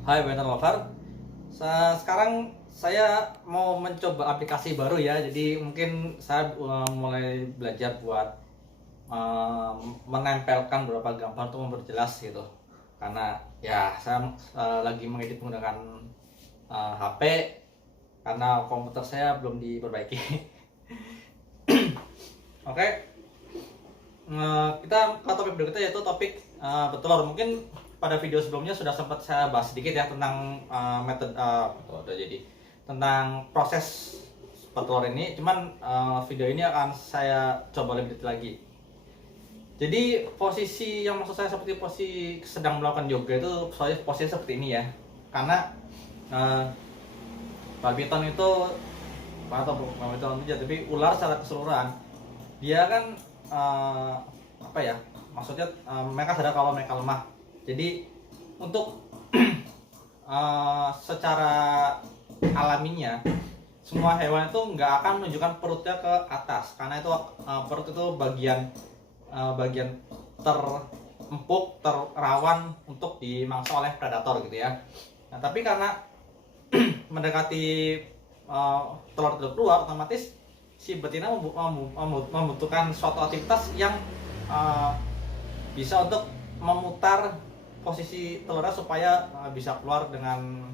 Hai Banner Lover. Sekarang saya mau mencoba aplikasi baru ya. Jadi mungkin saya mulai belajar buat uh, menempelkan beberapa gambar untuk memperjelas gitu. Karena ya saya lagi mengedit menggunakan HP karena komputer saya belum diperbaiki. Oke, kita ke topik berikutnya yaitu topik bertelur. Mungkin pada video sebelumnya sudah sempat saya bahas sedikit ya tentang metode jadi tentang proses bertelur ini. Cuman video ini akan saya coba lebih detail lagi. Jadi posisi yang maksud saya seperti posisi sedang melakukan yoga itu posisi seperti ini ya. Karena badminton itu atau badminton aja, tapi ular secara keseluruhan dia kan apa ya, maksudnya mereka sadar kalau mereka lemah. Jadi untuk secara alaminya semua hewan itu nggak akan menunjukkan perutnya ke atas, karena itu perut itu bagian terempuk, terawan untuk dimangsa oleh predator gitu ya. Nah tapi karena mendekati telur itu keluar, otomatis si betina membutuhkan suatu aktivitas yang bisa untuk memutar posisi telurnya supaya bisa keluar dengan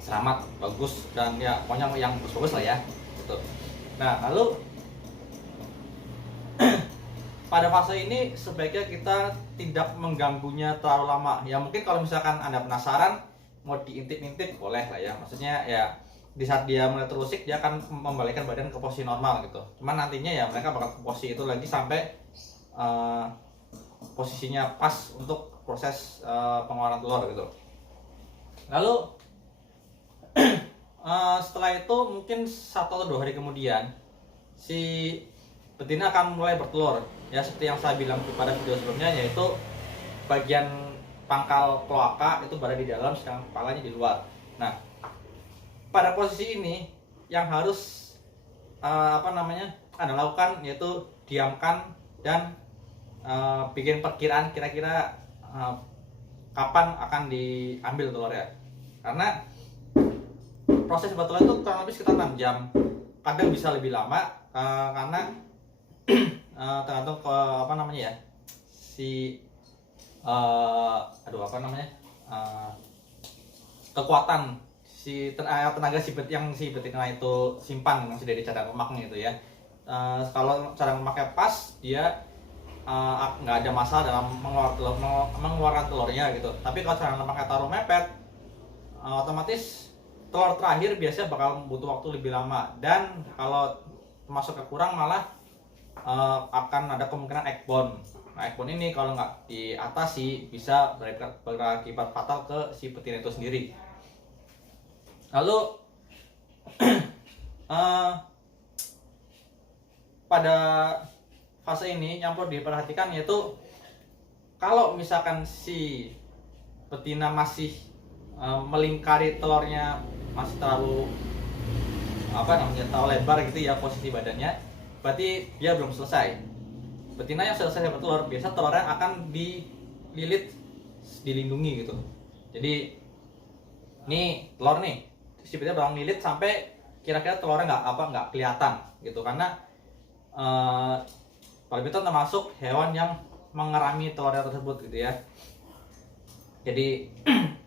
selamat, bagus, dan ya pokoknya yang bagus-bagus lah ya gitu. Nah lalu pada fase ini sebaiknya kita tidak mengganggunya terlalu lama ya. Mungkin kalau misalkan Anda penasaran mau diintip-intip boleh lah ya, maksudnya ya di saat dia mulai terusik dia akan membalikkan badan ke posisi normal gitu. Cuman nantinya ya mereka bakal ke posisi itu lagi sampai posisinya pas untuk proses pengeluaran telur gitu. Lalu setelah itu mungkin 1 atau 2 hari kemudian si betina akan mulai bertelur ya, seperti yang saya bilang pada video sebelumnya, yaitu bagian pangkal kloaka itu berada di dalam sedangkan kepalanya di luar. Nah pada posisi ini yang harus Anda lakukan yaitu diamkan dan bikin perkiraan kira-kira kapan akan diambil telurnya. Karena proses bertelur itu kurang lebih sekitar 6 jam, kadang bisa lebih lama karena tergantung ke kekuatan tenaga yang si betina itu simpan yang sudah di cadangan lemaknya itu ya. Kalau cadangan lemaknya pas, dia nggak ada masalah dalam mengeluarkan telurnya gitu. Tapi kalau cadangan lemaknya terlalu mepet, otomatis telur terakhir biasanya bakal butuh waktu lebih lama, dan kalau masuk ke kurang malah akan ada kemungkinan eggbone. Nah, eggbone ini kalau nggak diatasi bisa berakibat fatal ke si betina itu sendiri. Lalu pada fase ini yang perlu diperhatikan yaitu kalau misalkan si betina masih melingkari telurnya masih terlalu terlalu lebar gitu ya posisi badannya, berarti dia belum selesai. Betina yang sudah selesai bertelur biasa telurnya akan dililit, dilindungi gitu. Jadi nih telur nih, si betina bakal lilit sampai kira-kira telurnya nggak kelihatan gitu, karena badminton termasuk hewan yang mengerami telurnya tersebut gitu ya. Jadi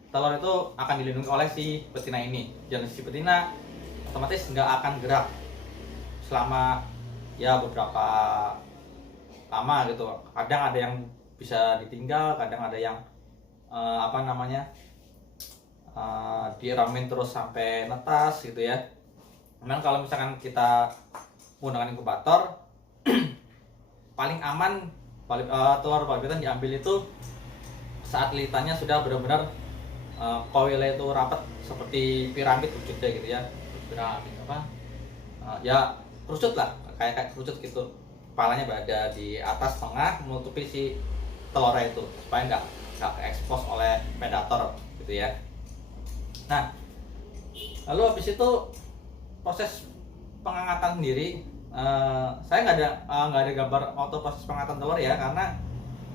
telur itu akan dilindungi oleh si betina ini, dan si betina otomatis nggak akan gerak selama ya beberapa lama gitu. Kadang ada yang bisa ditinggal, kadang ada yang diramin terus sampai netas gitu ya. Memang kalau misalkan kita menggunakan inkubator paling aman telur badminton diambil itu saat lilitannya sudah benar-benar koilnya itu rapat seperti piramid wujudnya gitu ya. Piramid ya kerucut lah, kayak kerucut gitu. Kepalanya berada di atas tengah menutupi si telurnya itu supaya nggak ekspos oleh predator gitu ya. Nah lalu habis itu proses pengangkatan sendiri, saya nggak ada gambar waktu proses pengangkatan telur ya, karena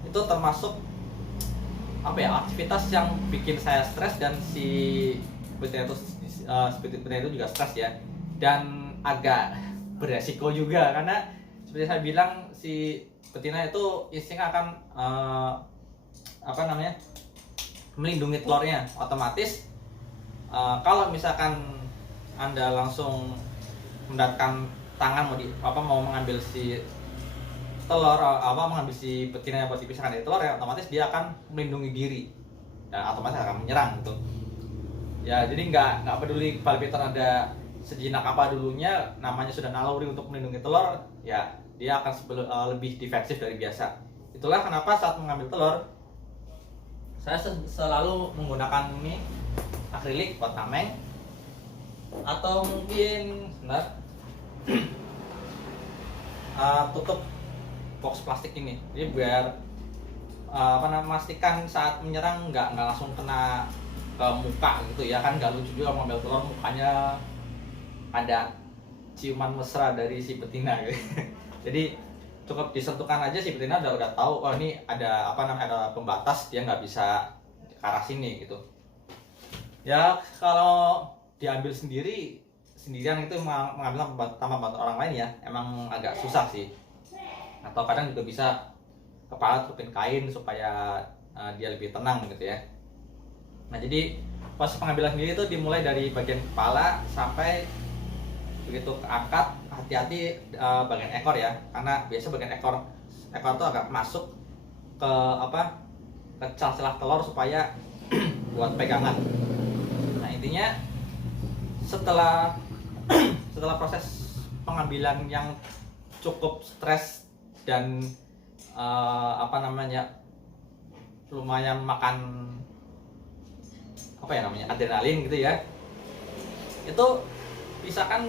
itu termasuk apa ya, aktivitas yang bikin saya stres dan si betina itu juga stres ya, dan agak beresiko juga karena seperti saya bilang si betina itu instingnya akan apa namanya, melindungi telurnya. Otomatis kalau misalkan Anda langsung mendatangkan tangan mau mengambil si telur, mengambil si betina yang buat dipisahkan dari telur, ya otomatis dia akan melindungi diri dan otomatis akan menyerang gitu ya. Jadi nggak peduli Barbitron ada sejinak apa dulunya, namanya sudah naluri untuk melindungi telur, ya dia akan lebih defensif dari biasa. Itulah kenapa saat mengambil telur saya selalu menggunakan ini akrilik buat tameng, atau mungkin tutup box plastik ini. Jadi biar memastikan saat menyerang nggak langsung kena ke muka gitu ya, kan nggak lucu juga mengambil telur mukanya ada ciuman mesra dari si betina gitu. Jadi cukup disentuhkan aja si betina udah tahu, oh ini ada ada pembatas, dia nggak bisa ke arah sini gitu ya. Kalau diambil sendirian itu mengambil tanpa bantu orang lain ya emang agak susah sih, atau kadang juga bisa kepala tutupin kain supaya dia lebih tenang gitu ya. Nah, jadi proses pengambilan sendiri itu dimulai dari bagian kepala sampai begitu keangkat, hati-hati bagian ekor ya, karena biasa bagian ekor itu agak masuk ke ke celah-celah telur supaya buat pegangan. Nah, intinya setelah proses pengambilan yang cukup stres dan lumayan makan adrenalin gitu ya, itu pisahkan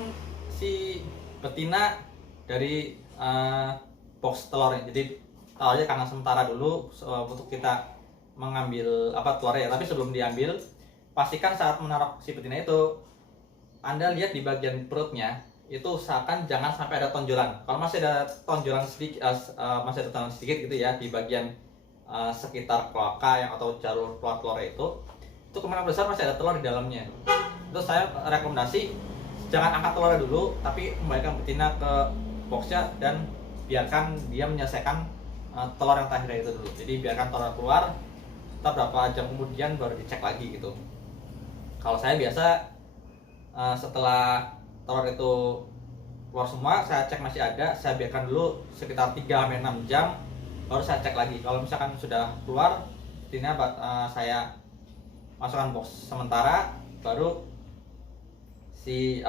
si betina dari box telurnya. Jadi telurnya karena sementara dulu untuk kita mengambil telurnya ya. Tapi sebelum diambil, pastikan saat menaruh si betina itu Anda lihat di bagian perutnya itu usahakan jangan sampai ada tonjolan. Kalau masih ada tonjolan sedikit gitu ya di bagian sekitar kloaka atau jalur keluar telurnya itu kemungkinan besar masih ada telur di dalamnya. Terus saya rekomendasi jangan angkat telurnya dulu, tapi kembalikan betina ke boxnya dan biarkan dia menyelesaikan telur yang terakhir itu dulu. Jadi biarkan telur keluar, setelah berapa jam kemudian baru dicek lagi gitu. Kalau saya biasa setelah telur itu keluar semua, saya cek masih ada, saya biarkan dulu sekitar 3-6 jam, baru saya cek lagi. Kalau misalkan sudah keluar, betina saya masukkan box sementara, baru si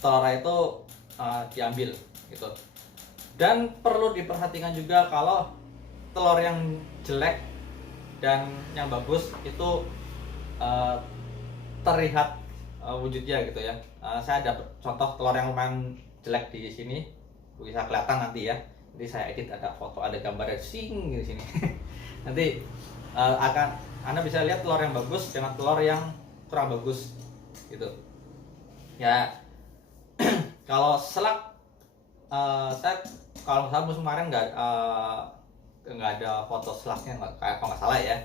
telurnya itu diambil gitu. Dan perlu diperhatikan juga kalau telur yang jelek dan yang bagus itu terlihat wujudnya gitu ya. Saya ada contoh telur yang lumayan jelek di sini, bisa kelihatan nanti ya. Nanti saya edit ada foto, ada gambarnya sing di sini. Nanti Anda bisa lihat telur yang bagus dengan telur yang kurang bagus gitu ya. Kalau selak kalau musim kemarin nggak ada foto selaknya, kalau nggak salah ya.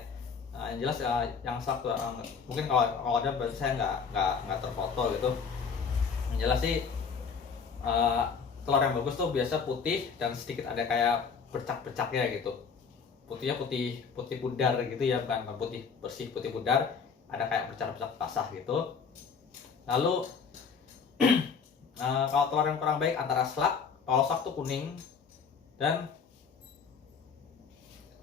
Yang jelas yang selak tuh mungkin kalau ada berarti saya nggak terfoto gitu. Yang jelas sih telur yang bagus tuh biasa putih dan sedikit ada kayak bercak-bercaknya gitu. Putihnya putih pudar gitu ya, bukan putih bersih, putih pudar, ada kayak bercak-bercak basah gitu. Lalu kalau telur yang kurang baik antara selak, kalau selak tuh kuning, dan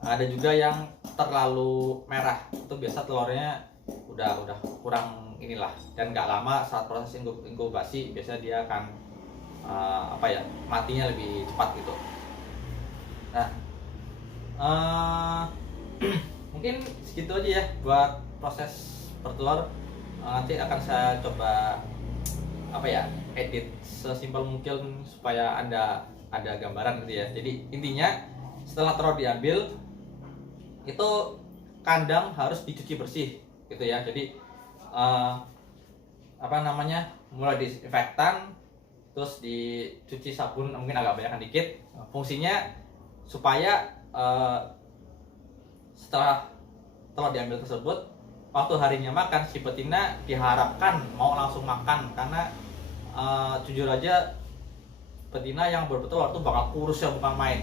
ada juga yang terlalu merah, itu biasa telurnya udah kurang inilah, dan nggak lama saat proses inkubasi biasanya dia akan matinya lebih cepat gitu. Nah, mungkin segitu aja ya buat proses bertelur. Nanti akan saya coba edit sesimpel mungkin supaya Anda ada gambaran gitu ya. Jadi intinya setelah telur diambil itu kandang harus dicuci bersih gitu ya. Jadi mulai disinfektan, terus dicuci sabun mungkin agak banyakan dikit. Fungsinya supaya setelah telur diambil tersebut, waktu harinya makan si betina diharapkan mau langsung makan, karena jujur aja betina yang bertelur itu bakal kurus ya, bukan main.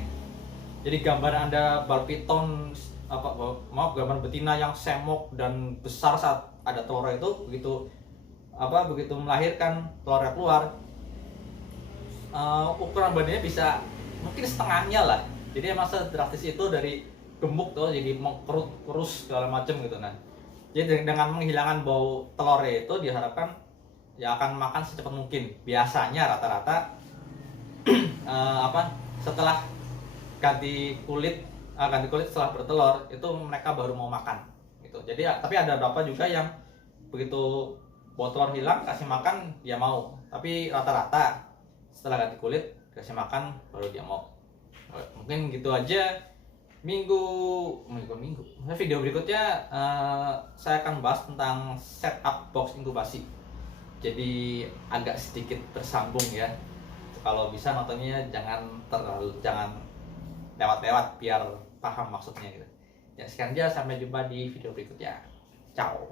Jadi gambar Anda balpiton gambar betina yang semok dan besar saat ada telurnya itu, begitu melahirkan telurnya keluar, ukuran badannya bisa mungkin setengahnya lah. Jadi emang sedrastis itu dari gemuk tuh jadi mengkerut kurus segala macam gitu. Nah, jadi dengan menghilangkan bau telurnya itu diharapkan ya akan makan secepat mungkin. Biasanya rata-rata setelah ganti kulit setelah bertelur itu mereka baru mau makan gitu. Jadi tapi ada beberapa juga yang begitu bau telur hilang kasih makan dia mau, tapi rata-rata setelah ganti kulit kasih makan baru dia mau. Mungkin gitu aja. Video berikutnya saya akan bahas tentang setup box inkubasi. Jadi agak sedikit bersambung ya. Kalau bisa nontonnya jangan lewat-lewat biar paham maksudnya gitu. Ya sekian aja, sampai jumpa di video berikutnya. Ciao.